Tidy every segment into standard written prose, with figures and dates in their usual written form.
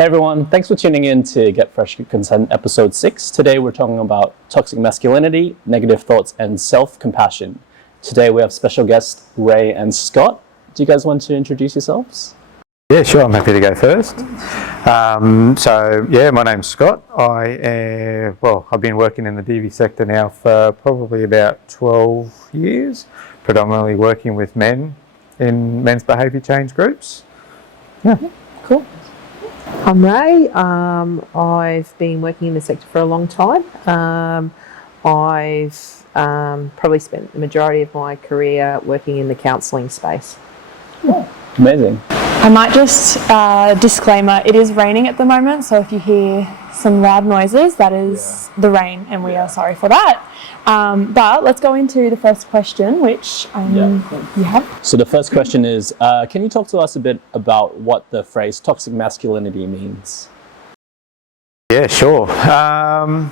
Hey everyone, thanks for tuning in to Get Fresh Good Content episode 6. Today we're talking about toxic masculinity, negative thoughts, and self-compassion. Today we have special guests Rae and Scott. Do you guys want to introduce yourselves? Yeah, sure, I'm happy to go first. My name's Scott. I've been working in the DV sector now for probably about 12 years, predominantly working with men in men's behaviour change groups. Yeah. Cool. I'm Rae. I've been working in the sector for a long time. I've probably spent the majority of my career working in the counselling space. Yeah. Amazing. I might just, disclaimer, it is raining at the moment, so if you hear some loud noises, that is the rain, and we are sorry for that. But let's go into the first question, which you have. So the first question is, can you talk to us a bit about what the phrase toxic masculinity means? Yeah, sure. I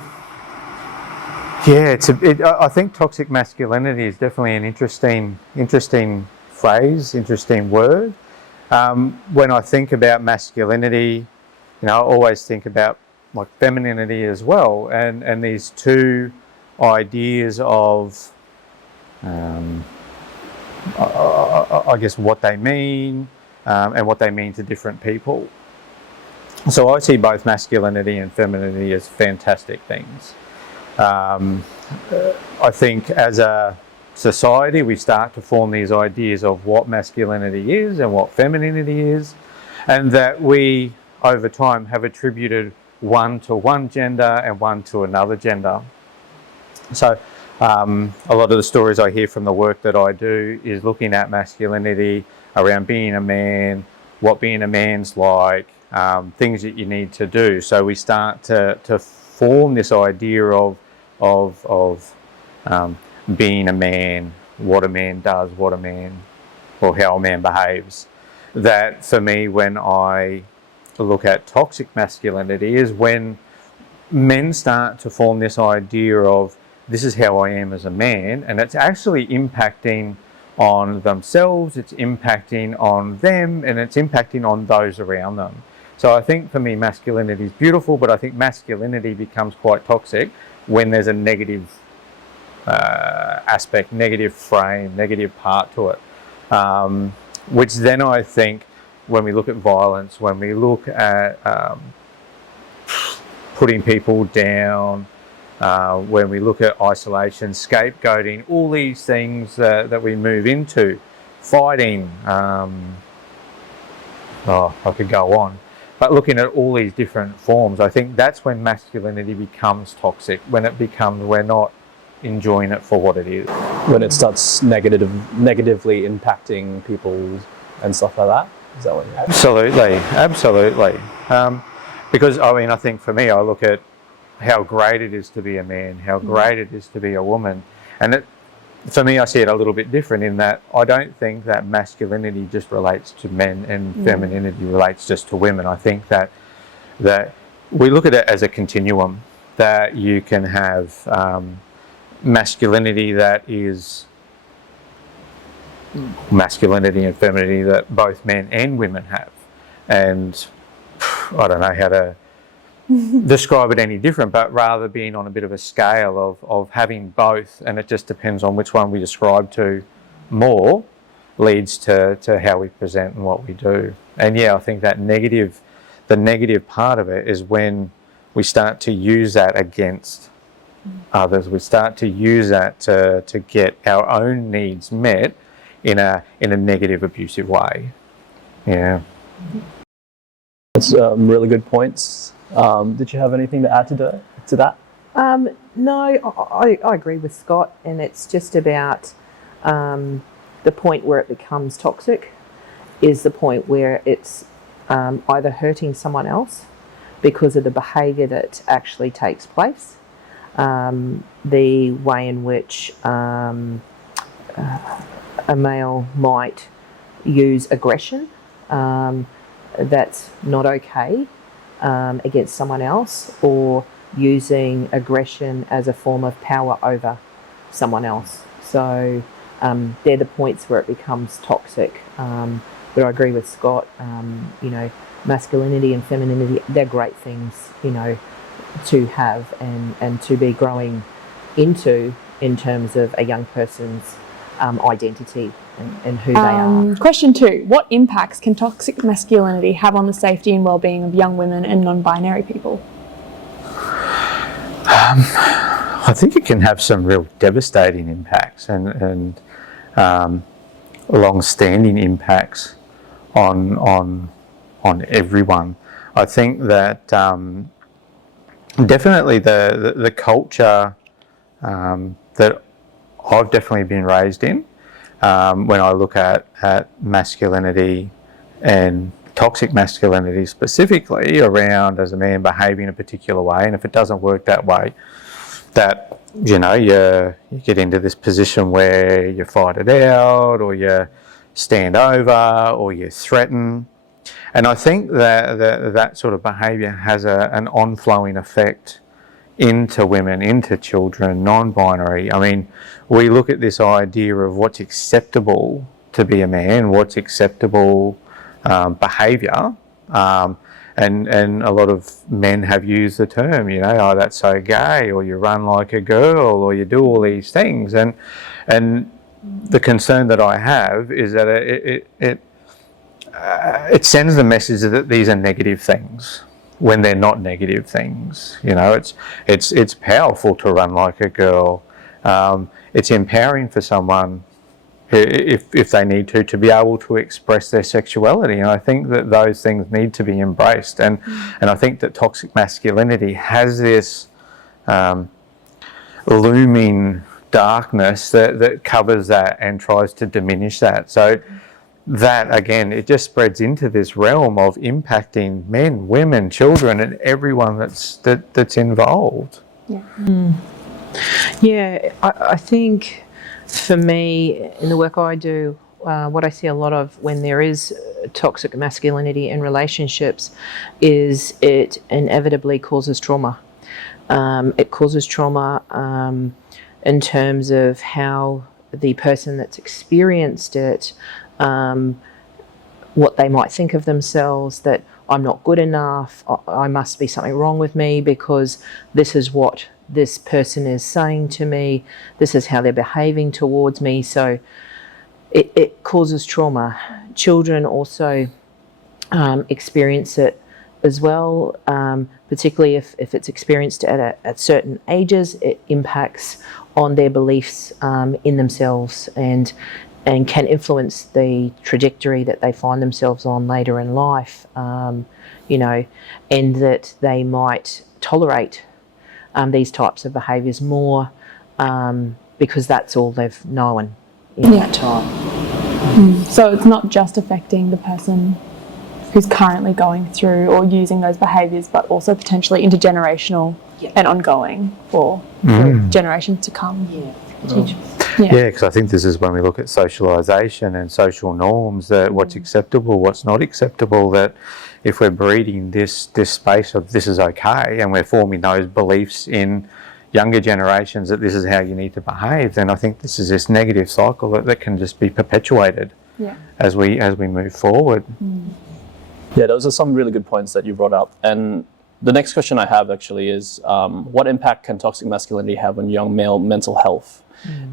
think toxic masculinity is definitely an interesting phrase, interesting word. When I think about masculinity, I always think about like femininity as well, and these two ideas of, I guess, what they mean and what they mean to different people. So I see both masculinity and femininity as fantastic things. I think as a society we start to form these ideas of what masculinity is and what femininity is, and that we over time have attributed one to one gender and one to another gender. So a lot of the stories I hear from the work that I do is looking at masculinity around being a man, what being a man's like, things that you need to do. So we start to form this idea of being a man, what a man does, how a man behaves. That for me, when I look at toxic masculinity, is when men start to form this idea of this is how I am as a man, and it's actually impacting on themselves, it's impacting on them, and it's impacting on those around them. So I think for me masculinity is beautiful, but I think masculinity becomes quite toxic when there's a negative aspect, negative frame, negative part to it, which then I think when we look at violence, when we look at putting people down, when we look at isolation, scapegoating, all these things that we move into, fighting, I could go on. But looking at all these different forms, I think that's when masculinity becomes toxic, when it becomes we're not enjoying it for what it is. When it starts negatively impacting people and stuff like that? Is that what you have? Absolutely. Because I think for me, I look at how great it is to be a man, how great it is to be a woman. And for me, I see it a little bit different in that I don't think that masculinity just relates to men and femininity relates just to women. I think that we look at it as a continuum, that you can have masculinity that is masculinity and femininity that both men and women have. And I don't know how to describe it any different, but rather being on a bit of a scale of having both, and it just depends on which one we describe to more leads to how we present and what we do. And yeah, I think that the negative part of it is when we start to use that against others. We start to use that to get our own needs met in a negative, abusive way. Yeah. That's really good points. Did you have anything to add to that? No, I agree with Scott, and it's just about the point where it becomes toxic is the point where it's either hurting someone else because of the behaviour that actually takes place, the way in which a male might use aggression that's not okay against someone else, or using aggression as a form of power over someone else. So they're the points where it becomes toxic. But I agree with Scott, masculinity and femininity, they're great things, you know, to have and to be growing into in terms of a young person's identity and who they are. Question 2. What impacts can toxic masculinity have on the safety and well-being of young women and non-binary people? I think it can have some real devastating impacts and long-standing impacts on everyone. I think that definitely the culture that I've definitely been raised in, when I look at masculinity and toxic masculinity specifically, around as a man behaving a particular way, and if it doesn't work that way, that you get into this position where you fight it out, or you stand over, or you threaten. And I think that sort of behaviour has an on-flowing effect into women, into children, non-binary. I mean, we look at this idea of what's acceptable to be a man, what's acceptable behaviour, and a lot of men have used the term, oh, that's so gay, or you run like a girl, or you do all these things. And the concern that I have is that it sends the message that these are negative things when they're not negative things. It's powerful to run like a girl. It's empowering for someone if they need to be able to express their sexuality, and I think that those things need to be embraced. And I think that toxic masculinity has this looming darkness that covers that and tries to diminish that. So that, again, it just spreads into this realm of impacting men, women, children, and everyone that's involved. Yeah, I think for me, in the work I do, what I see a lot of when there is toxic masculinity in relationships is it inevitably causes trauma. It causes trauma in terms of how the person that's experienced it, what they might think of themselves, that I'm not good enough, I must be something wrong with me because this is what this person is saying to me, this is how they're behaving towards me. So it causes trauma. Children also experience it as well, particularly if it's experienced at certain ages. It impacts on their beliefs in themselves and can influence the trajectory that they find themselves on later in life, and that they might tolerate these types of behaviours more because that's all they've known in that time. So it's not just affecting the person who's currently going through or using those behaviours, but also potentially intergenerational and ongoing for generations to come. Yeah, because I think this is when we look at socialisation and social norms, that what's acceptable, what's not acceptable, that if we're breeding this space of this is okay, and we're forming those beliefs in younger generations that this is how you need to behave, then I think this is this negative cycle that can just be perpetuated as we move forward. Yeah, those are some really good points that you brought up. And the next question I have actually is, what impact can toxic masculinity have on young male mental health?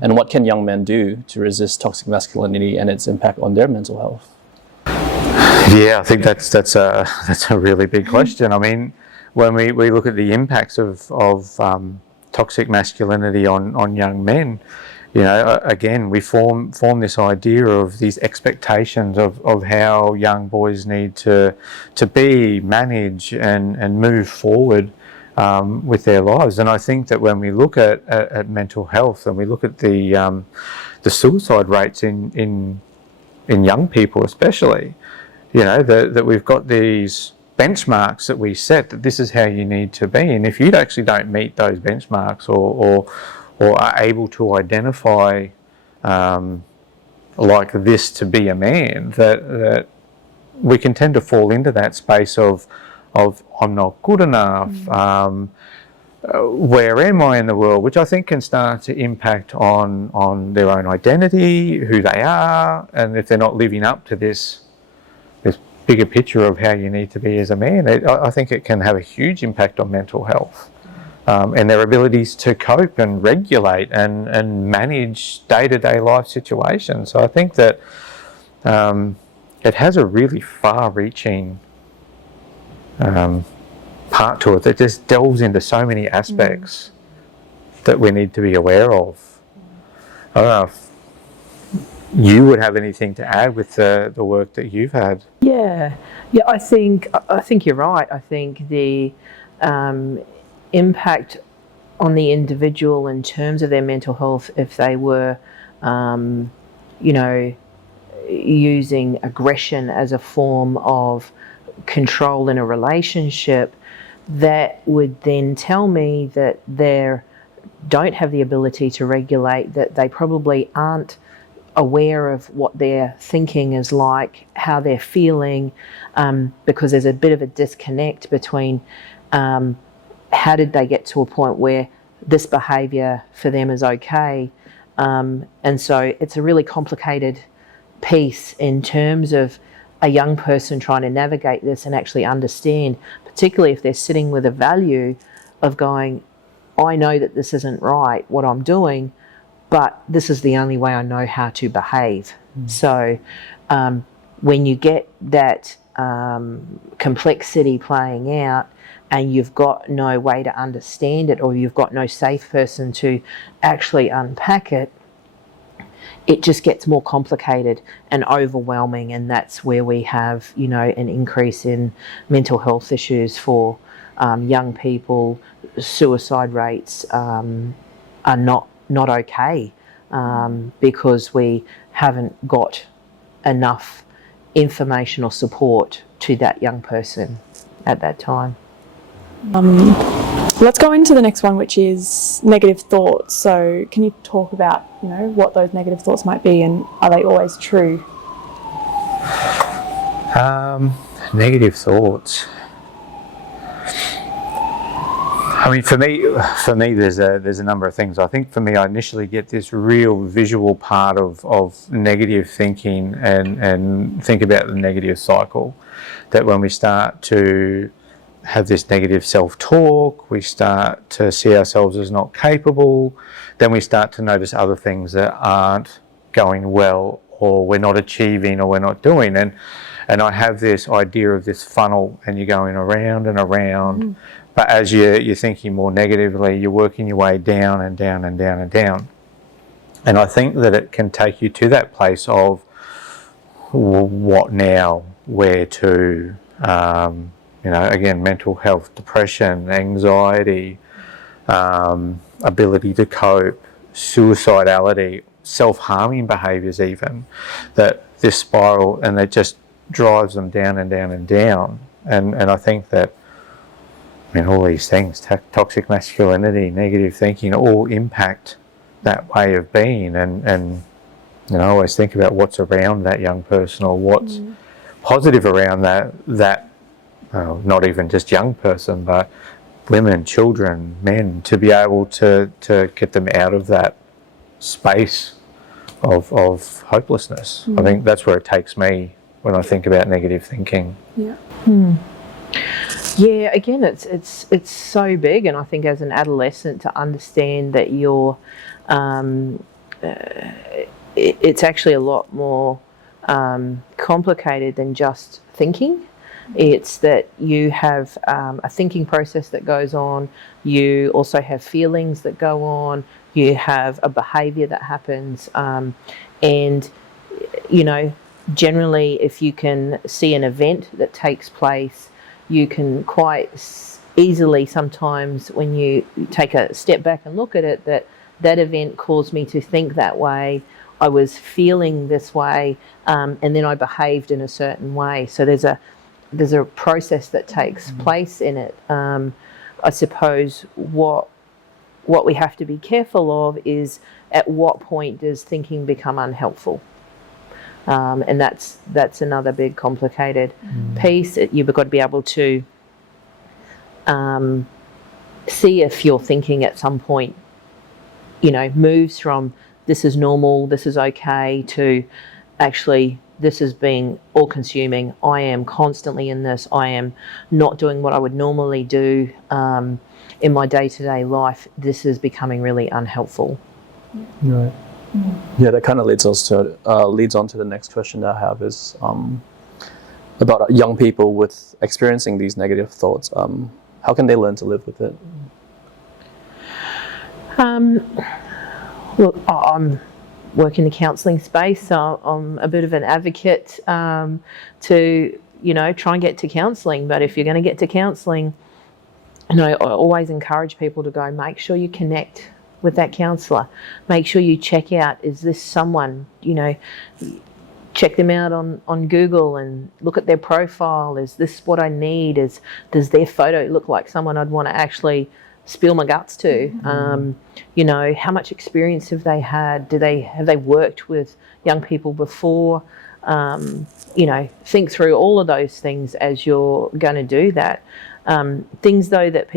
And what can young men do to resist toxic masculinity and its impact on their mental health? Yeah, I think that's a really big question. I mean, when we look at the impacts of toxic masculinity on young men, again, we form this idea of these expectations of how young boys need to be, manage, and move forward with their lives. And I think that when we look at mental health and we look at the suicide rates in young people especially, that we've got these benchmarks that we set, that this is how you need to be. And if you actually don't meet those benchmarks or are able to identify like this to be a man, that we can tend to fall into that space of I'm not good enough, where am I in the world, which I think can start to impact on their own identity, who they are, and if they're not living up to this bigger picture of how you need to be as a man, I think it can have a huge impact on mental health and their abilities to cope and regulate and manage day-to-day life situations. So I think that it has a really far-reaching part to it that just delves into so many aspects that we need to be aware of. I don't know if you would have anything to add with the work that you've had. Yeah, I think you're right. I think the impact on the individual in terms of their mental health, if they were, using aggression as a form of control in a relationship, that would then tell me that they don't have the ability to regulate, that they probably aren't aware of what their thinking is like, how they're feeling, because there's a bit of a disconnect between how did they get to a point where this behaviour for them is okay. And so it's a really complicated piece in terms of a young person trying to navigate this and actually understand, particularly if they're sitting with a value of going, I know that this isn't right, what I'm doing, but this is the only way I know how to behave. So when you get that complexity playing out and you've got no way to understand it, or you've got no safe person to actually unpack it, it just gets more complicated and overwhelming, and that's where we have, an increase in mental health issues for young people. Suicide rates are not okay because we haven't got enough information or support to that young person at that time. Let's go into the next one, which is negative thoughts. So can you talk about, what those negative thoughts might be, and are they always true? Negative thoughts. I mean, for me, there's a number of things. I think for me, I initially get this real visual part of negative thinking and think about the negative cycle. That when we start to have this negative self-talk, we start to see ourselves as not capable, then we start to notice other things that aren't going well, or we're not achieving, or we're not doing. And I have this idea of this funnel, and you're going around and around, but as you're thinking more negatively, you're working your way down and down and down and down. And I think that it can take you to that place of what now, where to, again, mental health, depression, anxiety, ability to cope, suicidality, self-harming behaviours even, that this spiral, and it just drives them down and down and down. And I think that, all these things, toxic masculinity, negative thinking, all impact that way of being. And I always think about what's around that young person, or what's positive around that not even just young person, but women, children, men, to be able to get them out of that space of hopelessness. I think that's where it takes me when I think about negative thinking. Yeah. Yeah, again, it's so big, and I think as an adolescent to understand that you're, it's actually a lot more complicated than just thinking. It's that you have a thinking process that goes on, you also have feelings that go on, you have a behaviour that happens, and generally if you can see an event that takes place, you can quite easily sometimes, when you take a step back and look at it, that event caused me to think that way, I was feeling this way, and then I behaved in a certain way. So there's a process that takes place in it. I suppose what we have to be careful of is, at what point does thinking become unhelpful? And that's another big complicated piece. You've got to be able to see if your thinking at some point, moves from this is normal, this is okay, to actually this is being all consuming. I am constantly in this. I am not doing what I would normally do in my day-to-day life. This is becoming really unhelpful. Right. Yeah, that kind of leads on to the next question that I have is about young people with experiencing these negative thoughts. How can they learn to live with it? Look, I'm working in the counselling space, so I'm a bit of an advocate to, try and get to counselling. But if you're going to get to counselling, I always encourage people to go, make sure you connect with that counsellor. Make sure you check out, is this someone, check them out on Google and look at their profile. Is this what I need? Does their photo look like someone I'd want to actually spill my guts to? How much experience have they had? Have they worked with young people before? Think through all of those things as you're going to do that. Things though that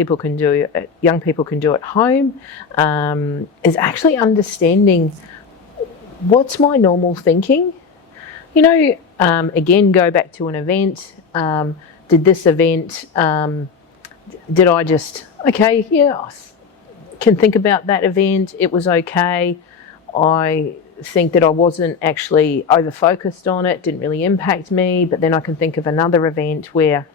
young people can do at home, is actually understanding what's my normal thinking. Again, go back to an event. Did this event, did I just, okay, yeah, I can think about that event. It was okay. I think that I wasn't actually over-focused on it, didn't really impact me, but then I can think of another event where,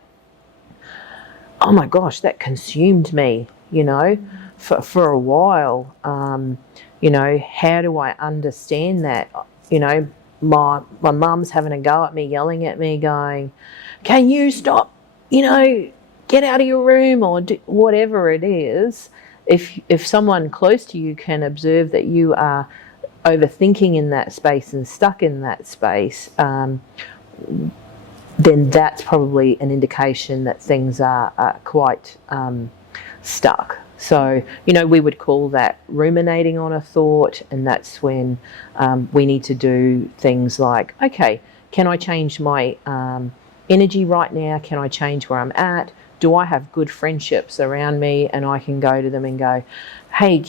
oh my gosh, that consumed me, for a while. How do I understand that? My mum's having a go at me, yelling at me, going, can you stop, get out of your room, or do whatever it is. If someone close to you can observe that you are overthinking in that space and stuck in that space, then that's probably an indication that things are quite stuck. So, we would call that ruminating on a thought, and that's when we need to do things like, okay, can I change my energy right now? Can I change where I'm at? Do I have good friendships around me? And I can go to them and go, hey,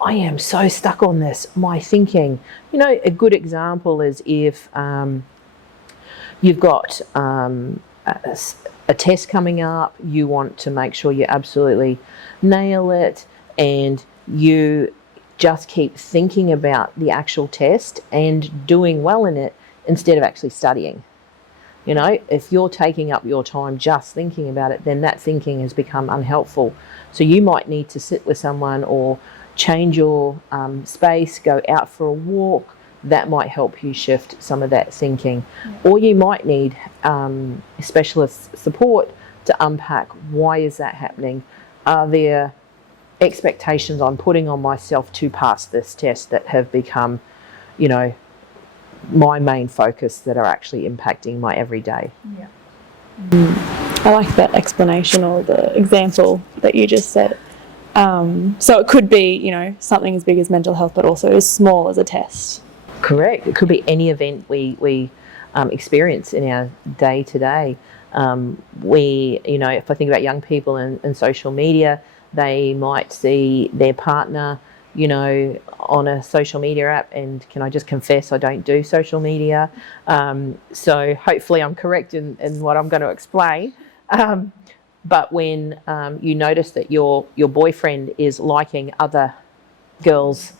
I am so stuck on this, my thinking. A good example is if you've got a test coming up, you want to make sure you absolutely nail it, and you just keep thinking about the actual test and doing well in it instead of actually studying. If you're taking up your time just thinking about it, then that thinking has become unhelpful. So you might need to sit with someone or change your space, go out for a walk. That might help you shift some of that thinking. Or you might need specialist support to unpack, why is that happening? Are there expectations I'm putting on myself to pass this test that have become, my main focus, that are actually impacting my everyday? Yeah. I like that explanation or the example that you just said. So it could be, something as big as mental health, but also as small as a test. Correct. It could be any event we experience in our day to day. If I think about young people and social media, they might see their partner, on a social media app, and can I just confess, I don't do social media. So hopefully I'm correct in what I'm going to explain. But when you notice that your boyfriend is liking other girls'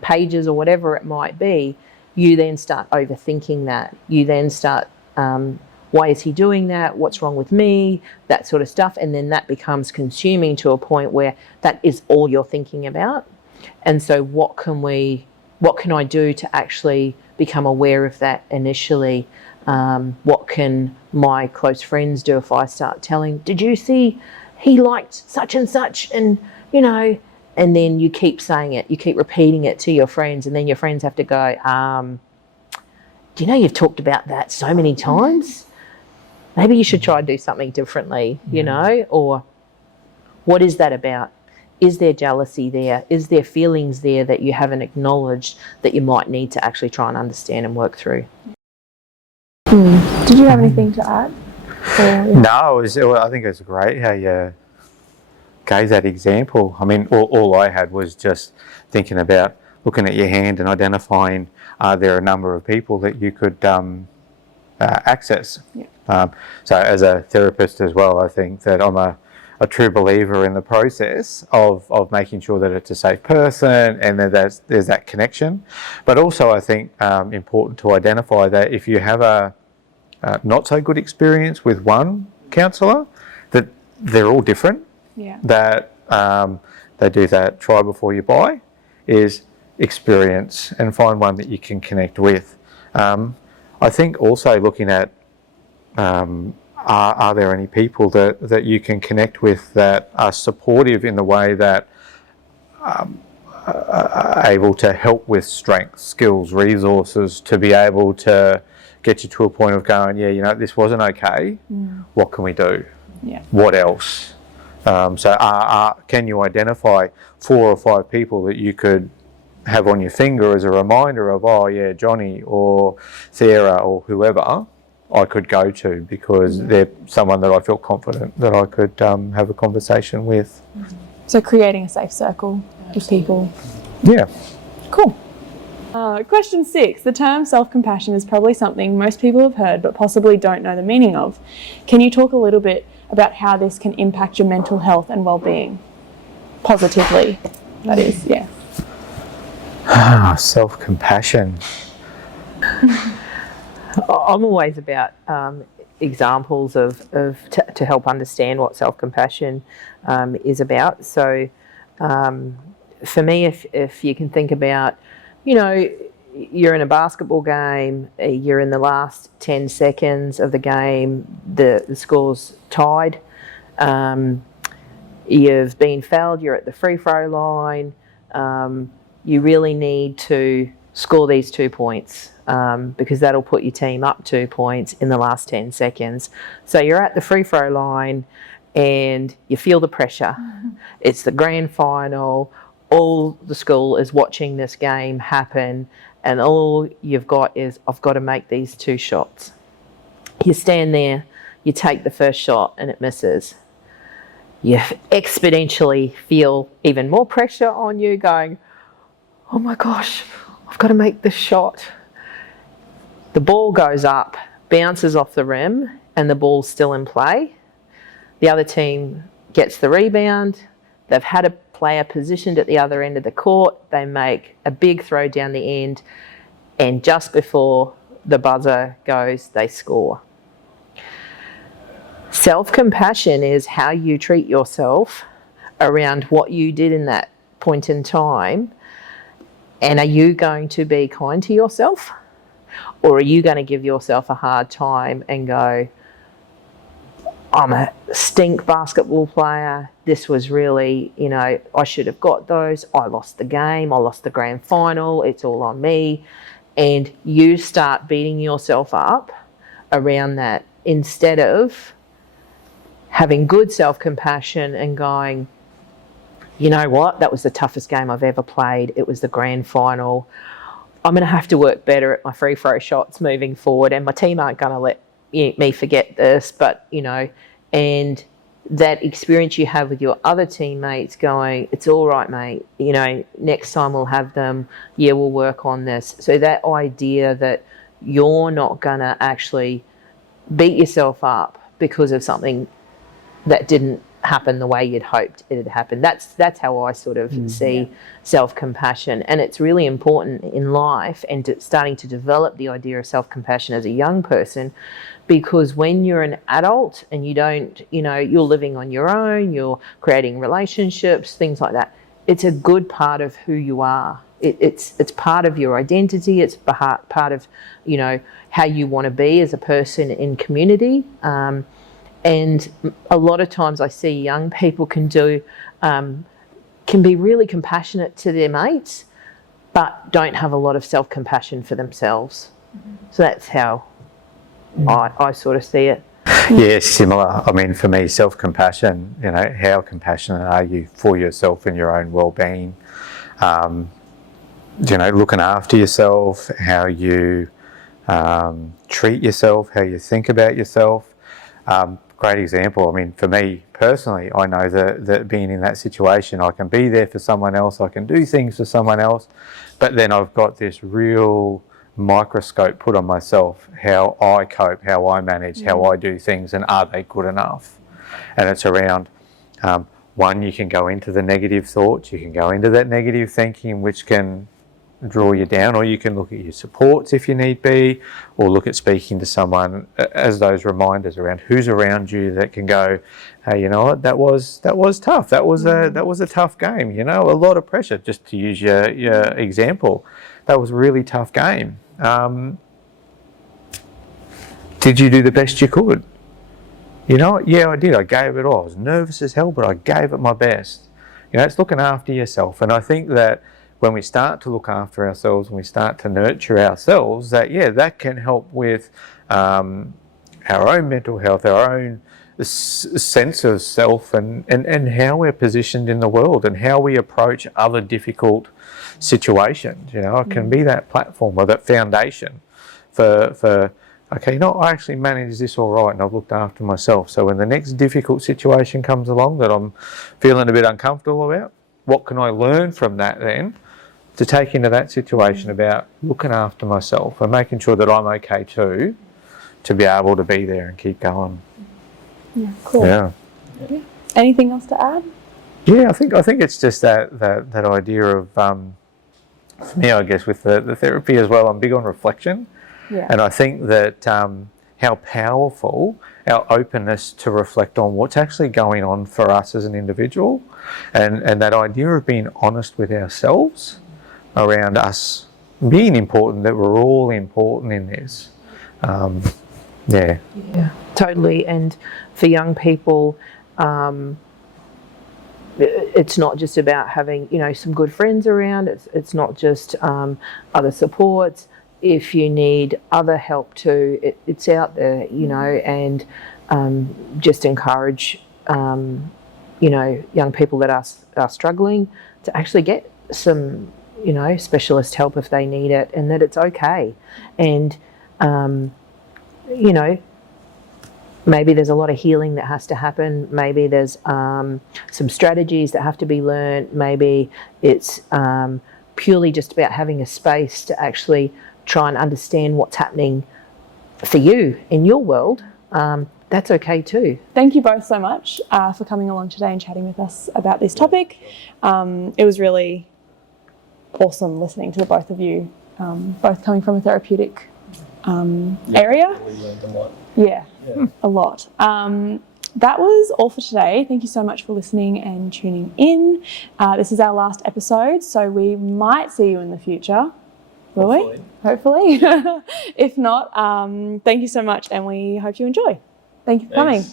pages or whatever it might be, you then start overthinking that. You then start, why is he doing that? What's wrong with me? That sort of stuff. And then that becomes consuming to a point where that is all you're thinking about. And so what can I do to actually become aware of that initially? What can my close friends do if I start telling, did you see he liked such and such? And, and then you keep saying it, you keep repeating it to your friends, and then your friends have to go, do you know you've talked about that so many times? Maybe you should try and do something differently, or what is that about? Is there jealousy there? Is there feelings there that you haven't acknowledged that you might need to actually try and understand and work through? Did you have anything to add? No, I think it was great how you gave that example. I mean, all I had was just thinking about looking at your hand and identifying, are there a number of people that you could access. Yeah. So as a therapist as well, I think that I'm a true believer in the process of making sure that it's a safe person and that there's that connection. But also I think important to identify that if you have a not so good experience with one counsellor, that they're all different. Yeah. That they do that try before you buy, is experience and find one that you can connect with. I think also looking at are there any people that you can connect with that are supportive in the way that are able to help with strengths, skills, resources to be able to get you to a point of going, yeah, you know, this wasn't okay. What can we do? Yeah. What else? So can you identify 4 or 5 people that you could have on your finger as a reminder of, oh yeah, Johnny or Sarah or whoever I could go to because they're someone that I feel confident that I could have a conversation with. So creating a safe circle with people. Yeah. Cool. Question 6. The term self-compassion is probably something most people have heard but possibly don't know the meaning of. Can you talk a little bit about how this can impact your mental health and well-being? Positively, that is, yeah. Self-compassion. I'm always about examples to help understand what self-compassion is about. So for me, if you can think about, you know, you're in a basketball game, you're in the last 10 seconds of the game, the score's tied, you've been fouled, you're at the free throw line, you really need to score these 2 points because that'll put your team up 2 points in the last 10 seconds. So you're at the free throw line and you feel the pressure. It's the grand final. All the school is watching this game happen and all you've got is, I've got to make these 2 shots. You stand there, you take the first shot and it misses. You exponentially feel even more pressure on you going, oh my gosh, I've got to make this shot. The ball goes up, bounces off the rim, and the ball's still in play. The other team gets the rebound. They've had a player positioned at the other end of the court. They make a big throw down the end, and just before the buzzer goes, they score. Self-compassion is how you treat yourself around what you did in that point in time. And are you going to be kind to yourself? Or are you going to give yourself a hard time and go, I'm a stink basketball player. This was really, you know, I should have got those. I lost the game. I lost the grand final. It's all on me. And you start beating yourself up around that instead of having good self-compassion and going, you know what, that was the toughest game I've ever played. It was the grand final. I'm going to have to work better at my free throw shots moving forward, and my team aren't going to let me forget this, but, you know, and that experience you have with your other teammates going, it's all right, mate, you know, next time we'll have them, yeah, we'll work on this. So that idea that you're not going to actually beat yourself up because of something that didn't happen the way you'd hoped it had happened. That's how I sort of see self-compassion, and it's really important in life and starting to develop the idea of self-compassion as a young person, because when you're an adult and you don't, you know, you're living on your own, you're creating relationships, things like that, it's a good part of who you are. It's part of your identity. It's part of, you know, how you want to be as a person in community. And a lot of times I see young people can be really compassionate to their mates, but don't have a lot of self-compassion for themselves. So that's how I sort of see it. Yeah, similar. I mean, for me, self-compassion, you know, how compassionate are you for yourself and your own well-being? You know, looking after yourself, how you treat yourself, how you think about yourself. Great example. I mean, for me personally, I know that being in that situation, I can be there for someone else, I can do things for someone else, but then I've got this real microscope put on myself, how I cope, how I manage, how I do things, and are they good enough? And it's around, one, you can go into the negative thoughts, you can go into that negative thinking, which can draw you down, or you can look at your supports if you need be, or look at speaking to someone as those reminders around who's around you that can go, hey, you know what, that was tough, that was a tough game, you know, a lot of pressure, just to use your example. That was a really tough game. Did you do the best you could? You know, yeah, I did. I gave it all. I was nervous as hell, but I gave it my best. You know, it's looking after yourself. And I think that when we start to look after ourselves, when we start to nurture ourselves, that, yeah, that can help with our own mental health, our own sense of self, and how we're positioned in the world and how we approach other difficult situations. You know, it can be that platform or that foundation for okay, you know, I actually managed this all right and I've looked after myself. So when the next difficult situation comes along that I'm feeling a bit uncomfortable about, what can I learn from that then to take into that situation about looking after myself and making sure that I'm okay too, to be able to be there and keep going. Yeah, cool. Yeah. Anything else to add? Yeah, I think it's just that idea of, for me, I guess, with the therapy as well, I'm big on reflection. Yeah. And I think that how powerful our openness to reflect on what's actually going on for us as an individual, and that idea of being honest with ourselves around us being important, that we're all important in this. Yeah, Totally. And for young people, it's not just about having, you know, some good friends around. It's not just other supports. If you need other help too, it's out there, you know, and just encourage, you know, young people that are struggling to actually get some, you know, specialist help if they need it, and that it's okay. And, you know, maybe there's a lot of healing that has to happen. Maybe there's some strategies that have to be learned. Maybe it's purely just about having a space to actually try and understand what's happening for you in your world. That's okay too. Thank you both so much for coming along today and chatting with us about this topic. It was really awesome listening to the both of you, both coming from a therapeutic area. We learned a lot. Yeah, a lot. That was all for today. Thank you so much for listening and tuning in. This is our last episode, so we might see you in the future. Will we? Hopefully. If not, thank you so much, and we hope you enjoy. Thank you for coming.